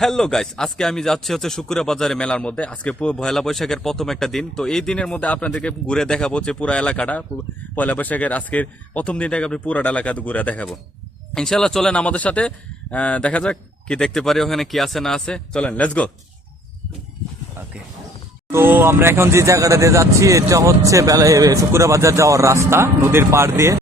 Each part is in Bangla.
হ্যালো গাইস আজকে আমি যাচ্ছি হচ্ছে শুক্র বাজারে মেলার মধ্যে। আজকে পয়লা বৈশাখের প্রথম একটা দিন। তো এই দিনের মধ্যে আপনাদেরকে ঘুরে দেখাবো যে পুরো এলাকাটা। পয়লা বৈশাখের আজকের প্রথম দিনটাকে আপনি পুরো এলাকা ঘুরে দেখাবো। ইনশাল্লাহ চলেন আমাদের সাথে। দেখা যাক কি দেখতে পারি, ওখানে কি আছে, না আছে। চলেন লেটস গো ওকে তো আমরা এখন যে জায়গাটাতে যাচ্ছি, এটা হচ্ছে শুক্র বাজার যাওয়ার রাস্তা, নদীর পাড় দিয়ে।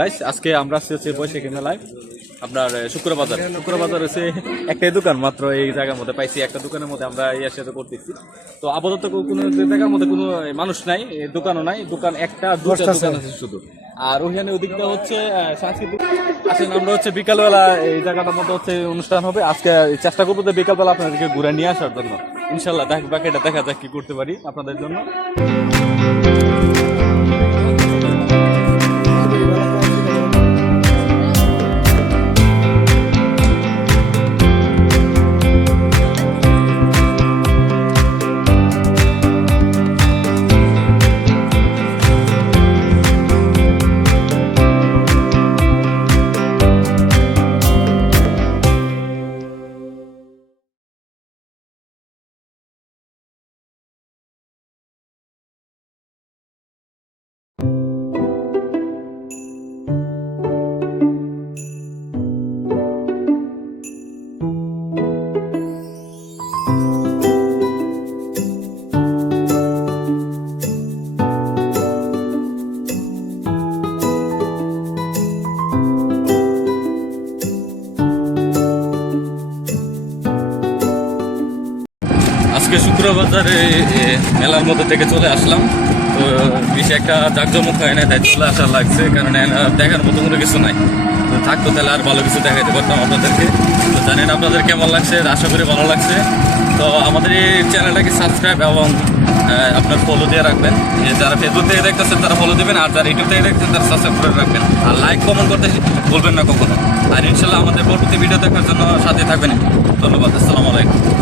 গাইস আজকে আমরা আসছি হচ্ছে বৈশাখী মেলায়। আপনার শুক্রবাজার। শুক্রবাজার হচ্ছে একটাই দোকান মাত্র এই জায়গার মধ্যে পাইছি একটা দোকানের মধ্যে আমরা এই সাথে করতেছি। তো আপাতত কোনো জায়গার মধ্যে কোনো মানুষ নাই দোকানও নাই দোকান একটা দুটা দোকান আছে শুধু। আর ওইখানে ওদিকটা হচ্ছে সাংস্কৃতিক আসেন আমরা হচ্ছে বিকালবেলা এই জায়গাটার মধ্যে হচ্ছে অনুষ্ঠান হবে। আজকে চেষ্টা করব যে বিকালবেলা আপনাদেরকে ঘুরে নিয়ে আসার জন্য। ইনশাল্লাহ দেখ বাকিটা দেখা যাক কি করতে পারি আপনাদের জন্য। আজকে শুক্রবাজারে মেলার মধ্যে থেকে চলে আসলাম। তো, বেশি একটা জাকজমক হয় না, তাই চলে আসা লাগছে, কারণ দেখার মতো কোনো কিছু নাই। তো থাকতো তাহলে আর ভালো কিছু দেখাইতে পারতাম আপনাদেরকে। তো জানেন আপনাদের কেমন লাগছে আশা করি ভালো লাগছে। তো আমাদের এই চ্যানেলটাকে সাবস্ক্রাইব এবং আপনার ফলো দিয়ে রাখবেন। যারা ফেসবুক থেকে দেখতেছেন, তারা ফলো দিবেন, আর যারা ইউটিউব থেকে দেখছেন তারা সাবস্ক্রাইব করে রাখবেন। আর লাইক কমেন্ট করতে বলবেন না কখনো। আর ইনশাল্লাহ আমাদের পরবর্তী ভিডিও দেখার জন্য সাথে থাকবেন। ধন্যবাদ, আসসালামু আলাইকুম।